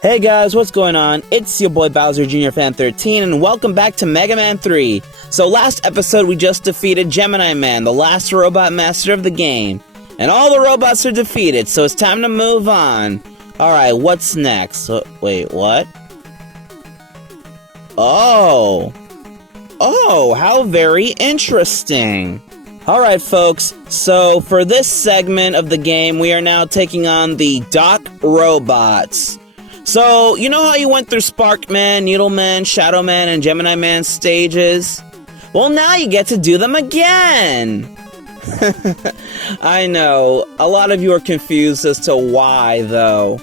Hey guys, what's going on? It's your boy Bowser Jr. Fan 13, and welcome back to Mega Man 3. So last episode we just defeated Gemini Man, the last robot master of the game. And all the robots are defeated, so it's time to move on. Alright, what's next? Wait, what? Oh, how very interesting. Alright folks, so for this segment of the game, we are now taking on the Doc Robots. So, you know how you went through Sparkman, Needleman, Shadowman, and Gemini Man stages? Well, now you get to do them again! I know, a lot of you are confused as to why, though.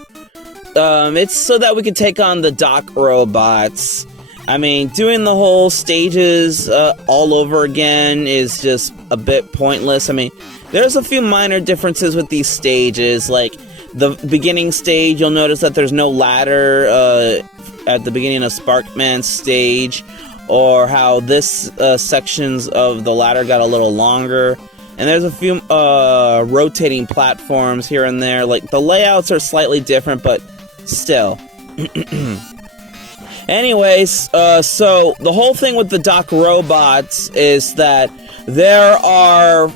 It's so that we can take on the Doc Robots. I mean, doing the whole stages all over again is just a bit pointless. I mean, there's a few minor differences with these stages, like the beginning stage, you'll notice that there's no ladder at the beginning of Sparkman's stage, or how this sections of the ladder got a little longer. And there's a few rotating platforms here and there. Like, the layouts are slightly different, but still. Anyways, so the whole thing with the Doc Robots is that there are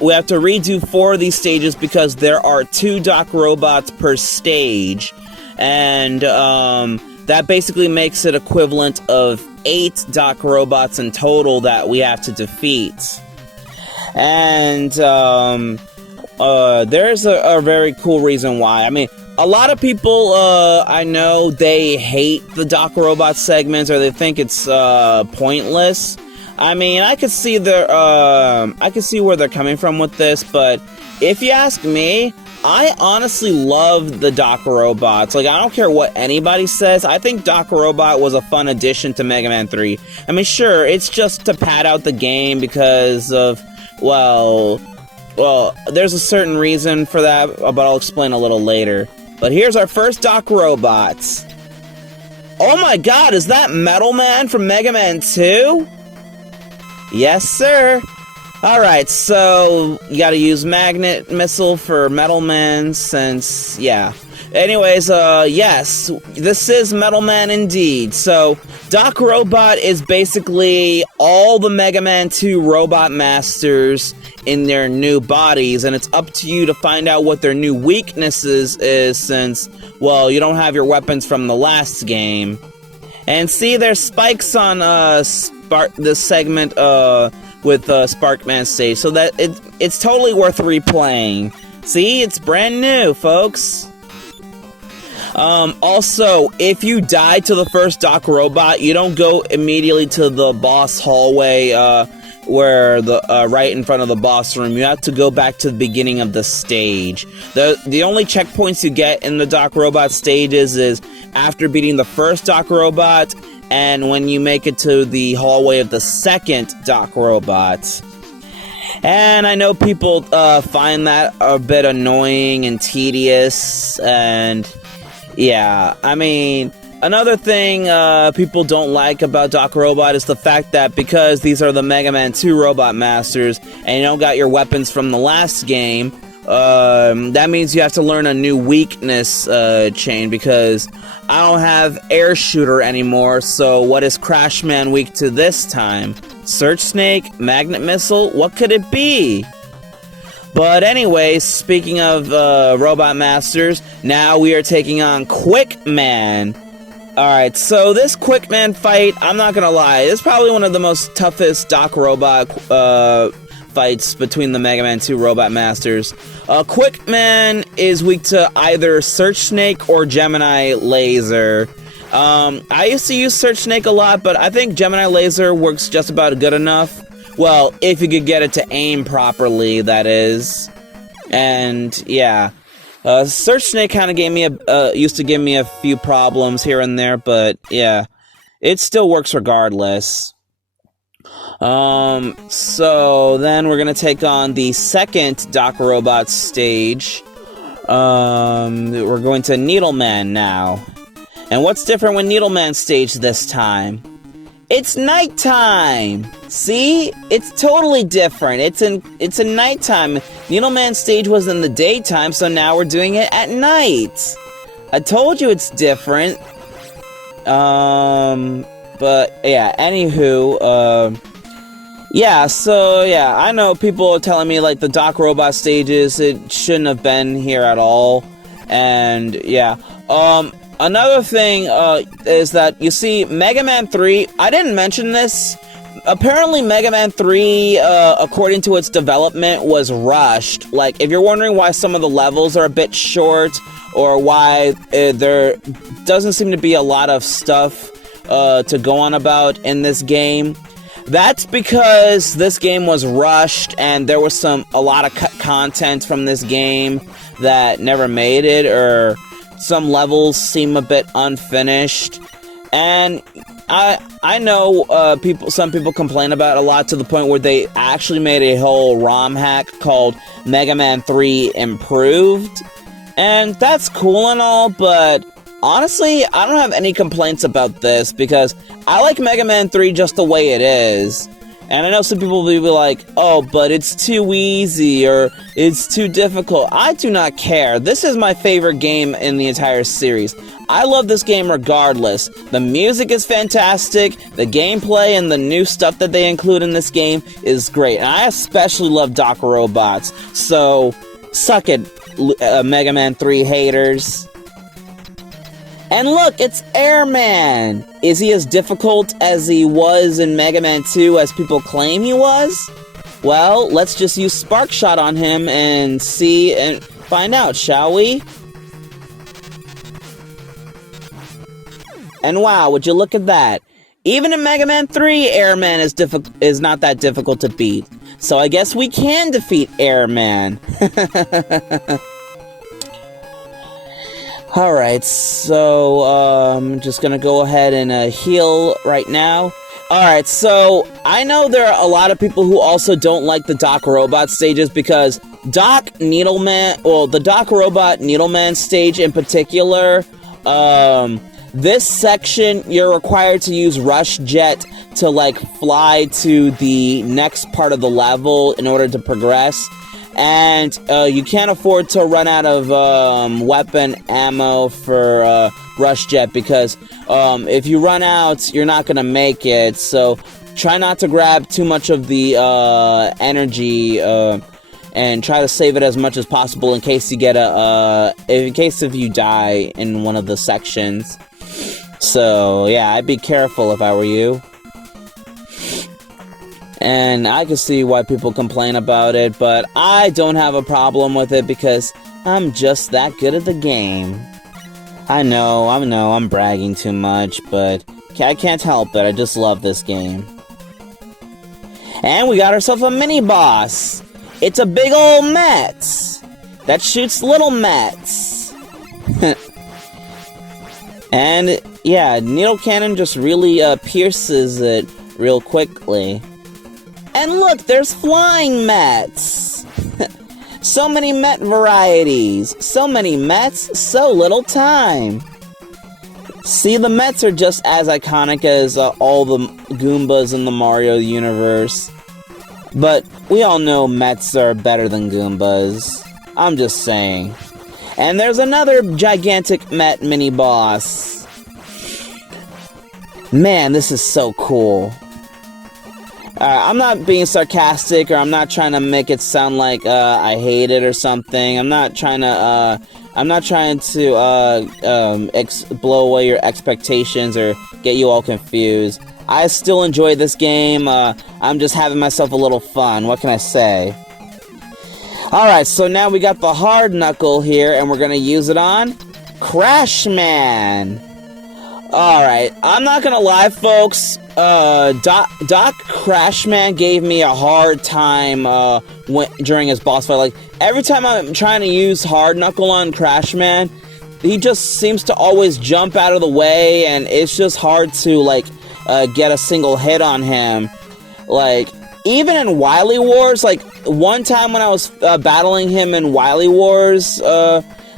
we have to redo 4 of these stages because there are 2 Doc Robots per stage, and that basically makes it equivalent of 8 Doc Robots in total that we have to defeat. And there's a very cool reason why. I mean, a lot of people I know, they hate the Doc Robot segments, or they think it's pointless. I mean, I could see where they're coming from with this, but if you ask me, I honestly love the Doc Robots. Like, I don't care what anybody says. I think Doc Robot was a fun addition to Mega Man 3. I mean, sure, it's just to pad out the game because of, well, there's a certain reason for that, but I'll explain a little later. But here's our first Doc Robots. Oh my god, is that Metal Man from Mega Man 2? Yes, sir. Alright, so you gotta use Magnet Missile for Metal Man since, yeah. Anyways, yes, this is Metal Man indeed. So, Doc Robot is basically all the Mega Man 2 Robot Masters in their new bodies, and it's up to you to find out what their new weaknesses is since, well, you don't have your weapons from the last game. And see, there's spikes on this segment with Sparkman stage, so that it's totally worth replaying. See, it's brand new, folks. Also, if you die to the first Doc Robot, you don't go immediately to the boss hallway, where right in front of the boss room. You have to go back to the beginning of the stage. The only checkpoints you get in the Doc Robot stages is after beating the first Doc Robot, and when you make it to the hallway of the second Doc Robot. And I know people find that a bit annoying and tedious, and yeah, I mean, another thing people don't like about Doc Robot is the fact that because these are the Mega Man 2 Robot Masters, and you don't got your weapons from the last game, that means you have to learn a new weakness chain, because I don't have Air Shooter anymore, so what is Crash Man weak to this time? Search Snake? Magnet Missile? What could it be? But anyways, speaking of Robot Masters, now we are taking on Quick Man. Alright, so this Quick Man fight, I'm not gonna lie, this is probably one of the most toughest Doc Robot fights between the Mega Man 2 Robot Masters. Quick Man is weak to either Search Snake or Gemini Laser. I used to use Search Snake a lot, but I think Gemini Laser works just about good enough. Well, if you could get it to aim properly, that is. And, yeah. Search Snake kind of used to give me a few problems here and there, but, yeah. It still works regardless. So then we're gonna take on the second Doc Robot stage. We're going to Needleman now. And what's different with Needleman stage this time? It's nighttime! See? It's totally different. It's in nighttime. Needleman stage was in the daytime, so now we're doing it at night. I told you it's different. But yeah, anywho, yeah, so yeah, I know people are telling me like the Doc Robot stages, it shouldn't have been here at all. And yeah, another thing, is that, you see, Mega Man 3, I didn't mention this. Apparently, Mega Man 3, according to its development, was rushed. Like, if you're wondering why some of the levels are a bit short, or why there doesn't seem to be a lot of stuff to go on about in this game, that's because this game was rushed, and there was a lot of cut content from this game that never made it, or some levels seem a bit unfinished. And I know some people complain about it a lot, to the point where they actually made a whole ROM hack called Mega Man 3 Improved. And that's cool and all, but honestly, I don't have any complaints about this, because I like Mega Man 3 just the way it is. And I know some people will be like, oh, but it's too easy, or it's too difficult. I do not care. This is my favorite game in the entire series. I love this game regardless. The music is fantastic, the gameplay and the new stuff that they include in this game is great. And I especially love Doc Robots. So, suck it, Mega Man 3 haters. And look, it's Airman! Is he as difficult as he was in Mega Man 2 as people claim he was? Well, let's just use Spark Shot on him and see and find out, shall we? And wow, would you look at that? Even in Mega Man 3, Airman is not that difficult to beat. So I guess we can defeat Airman. Alright, so, I'm just gonna go ahead and heal right now. Alright, so, I know there are a lot of people who also don't like the Doc Robot stages, because the Doc Robot Needleman stage in particular, this section, you're required to use Rush Jet to, like, fly to the next part of the level in order to progress. And you can't afford to run out of weapon ammo for Rush Jet, because if you run out, you're not going to make it. So try not to grab too much of the energy, and try to save it as much as possible in case you get if you die in one of the sections. So yeah, I'd be careful if I were you. And I can see why people complain about it, but I don't have a problem with it because I'm just that good at the game. I know, I'm bragging too much, but I can't help it, I just love this game. And we got ourselves a mini-boss! It's a big ol' Mets! That shoots little Mets! And, yeah, Needle Cannon just really pierces it real quickly. And look, there's flying Mets! So many Met varieties! So many Mets, so little time! See, the Mets are just as iconic as all the Goombas in the Mario universe. But we all know Mets are better than Goombas. I'm just saying. And there's another gigantic Met mini-boss. Man, this is so cool. I'm not being sarcastic, or I'm not trying to make it sound like I hate it or something. I'm not trying to blow away your expectations or get you all confused. I still enjoy this game. I'm just having myself a little fun. What can I say? Alright, so now we got the hard knuckle here, and we're gonna use it on Crash Man. Alright, I'm not gonna lie, folks. Doc Crashman gave me a hard time during his boss fight. Like, every time I'm trying to use hard knuckle on Crashman, he just seems to always jump out of the way, and it's just hard to, like, get a single hit on him. Like, even in Wily Wars, like, one time when I was battling him in Wily Wars,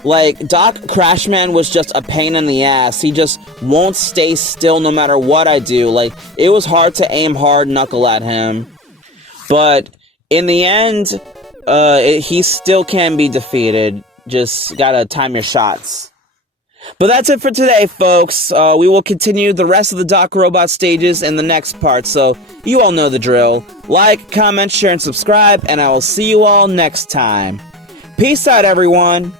like, Doc Crashman was just a pain in the ass. He just won't stay still no matter what I do. Like, it was hard to aim hard knuckle at him. But in the end, he still can be defeated. Just gotta time your shots. But that's it for today, folks. We will continue the rest of the Doc Robot stages in the next part, so you all know the drill. Like, comment, share, and subscribe, and I will see you all next time. Peace out, everyone!